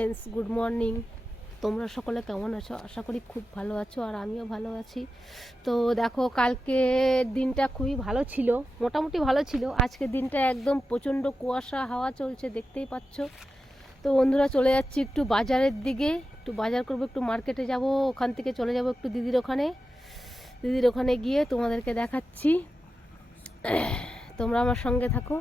Friends, good morning. তোমরা সকলে কেমন আছো? আশা করি খুব ভালো আছো, আর আমিও ভালো আছি। তো দেখো, কালকে দিনটা খুবই ভালো ছিল, মোটামুটি ভালো ছিল। আজকের দিনটা একদম প্রচণ্ড কুয়াশা, হাওয়া চলছে, দেখতেই পাচ্ছ। তো বন্ধুরা, চলে যাচ্ছি একটু বাজারের দিকে, একটু বাজার করবো, একটু মার্কেটে যাব। ওখান থেকে চলে যাব একটু দিদির ওখানে গিয়ে তোমাদেরকে দেখাচ্ছি। তোমরা আমার সঙ্গে থাকো।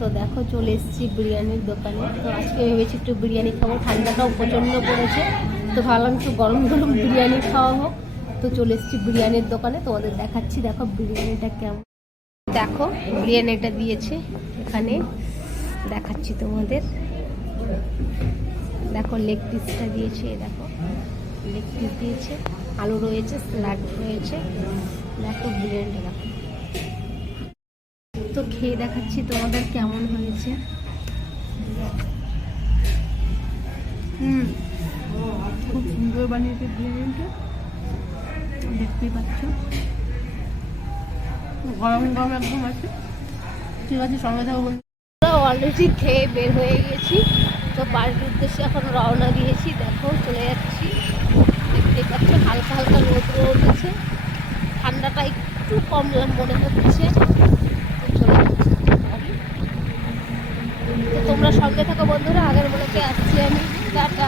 তো দেখো, চলে এসেছি বিরিয়ানির দোকানে। তো আজকে ভেবেছি একটু বিরিয়ানি খাবো, ঠান্ডাটাও প্রচণ্ড পড়েছে। তো ভাবলাম একটু গরম গরম বিরিয়ানি খাওয়া হোক। তো চলে এসেছি বিরিয়ানির দোকানে, তোমাদের দেখাচ্ছি। দেখো বিরিয়ানিটা কেমন। দেখো বিরিয়ানিটা দিয়েছে এখানে, দেখাচ্ছি তোমাদের। দেখো লেগ পিসটা দিয়েছে, দেখো লেগ পিস দিয়েছে, আলু রয়েছে, স্যালাড রয়েছে। দেখো বিরিয়ানিটা দেখো। তো খেয়ে দেখাচ্ছি তোমাদের কেমন হয়েছে। খুব সুন্দর বানিয়েছে বিরিয়ানিটা, দেখতেই পাচ্ছ। গরম গরম একদম আছে। ঠিক আছে, সঙ্গে থাকো। অলরেডি খেয়ে বের হয়ে গেছি। তো বাড়ির উদ্দেশ্যে এখন রওনা দিয়েছি। দেখো চলে যাচ্ছি, দেখতেই পাচ্ছ। হালকা হালকা রোদ উঠেছে, ঠান্ডাটা একটু কম মনে হচ্ছে। তো তোমরা সঙ্গে থাকো বন্ধুরা, আগের ব্লকে আসছি আমি। টাটা।